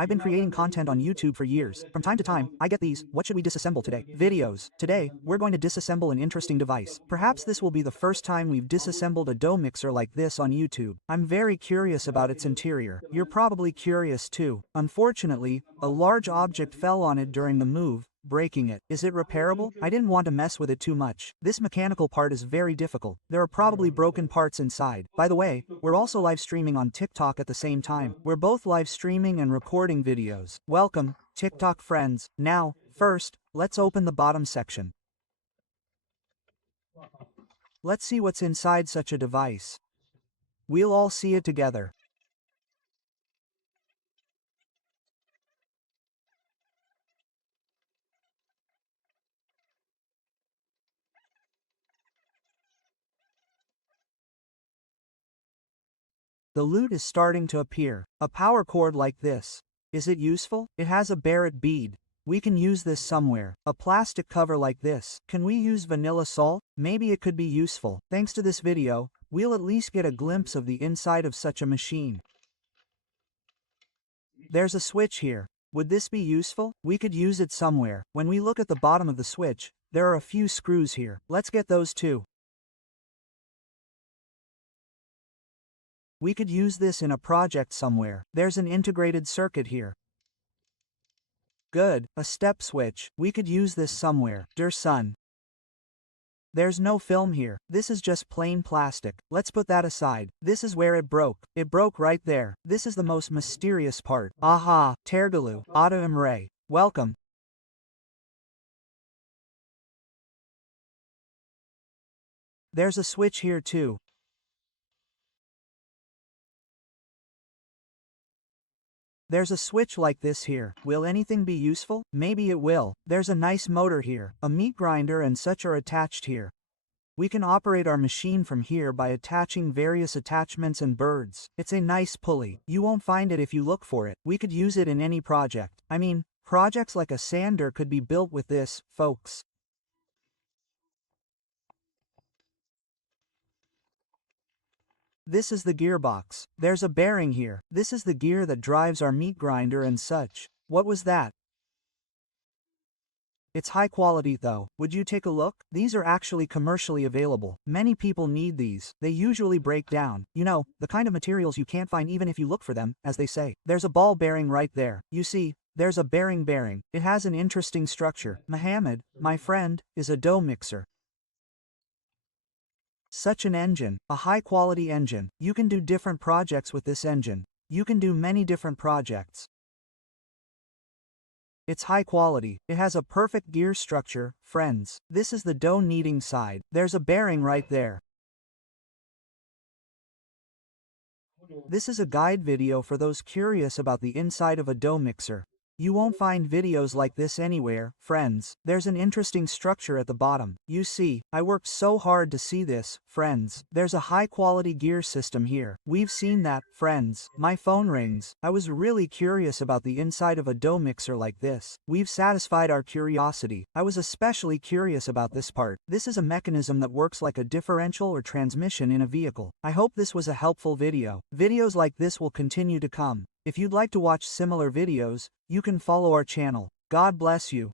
I've been creating content on YouTube for years. From time to time, I get these, what should we disassemble today? Videos. Today, we're going to disassemble an interesting device. Perhaps this will be the first time we've disassembled a dough mixer like this on YouTube. I'm very curious about its interior. You're probably curious too. Unfortunately, a large object fell on it during the move, breaking it. Is it repairable? I didn't want to mess with it too much. This mechanical part is very difficult. There are probably broken parts inside. By the way, we're also live streaming on TikTok at the same time. We're both live streaming and recording videos. Welcome, TikTok friends. Now, first, let's open the bottom section. Let's see what's inside such a device. We'll all see it together. The loot is starting to appear. A power cord like this. Is it useful? It has a Barrett bead. We can use this somewhere. A plastic cover like this. Can we use vanilla salt? Maybe it could be useful. Thanks to this video, we'll at least get a glimpse of the inside of such a machine. There's a switch here. Would this be useful? We could use it somewhere. When we look at the bottom of the switch, there are a few screws here. Let's get those too. We could use this in a project somewhere. There's an integrated circuit here. Good, a step switch. We could use this somewhere. Dear son. There's no film here. This is just plain plastic. Let's put that aside. This is where it broke. It broke right there. This is the most mysterious part. Aha, Tergalu, Auto Imre. Welcome. There's a switch here too. There's a switch like this here. Will anything be useful? Maybe it will. There's a nice motor here. A meat grinder and such are attached here. We can operate our machine from here by attaching various attachments and birds. It's a nice pulley. You won't find it if you look for it. We could use it in any project. I mean, projects like a sander could be built with this, folks. This is the gearbox. There's a bearing here. This is the gear that drives our meat grinder and such. What was that? It's high quality though. Would you take a look? These are actually commercially available. Many people need these. They usually break down. You know, the kind of materials you can't find even if you look for them, as they say. There's a ball bearing right there. You see, there's a bearing. It has an interesting structure. Mohammed, my friend, is a dough mixer. Such an engine, a high-quality engine. You can do different projects with this engine. You can do many different projects. It's high quality. It has a perfect gear structure, friends. This is the dough kneading side. There's a bearing right there. This is a guide video for those curious about the inside of a dough mixer. You won't find videos like this anywhere, friends. There's an interesting structure at the bottom. You see, I worked so hard to see this, friends. There's a high-quality gear system here. We've seen that, friends. My phone rings. I was really curious about the inside of a dough mixer like this. We've satisfied our curiosity. I was especially curious about this part. This is a mechanism that works like a differential or transmission in a vehicle. I hope this was a helpful video. Videos like this will continue to come. If you'd like to watch similar videos, you can follow our channel. God bless you.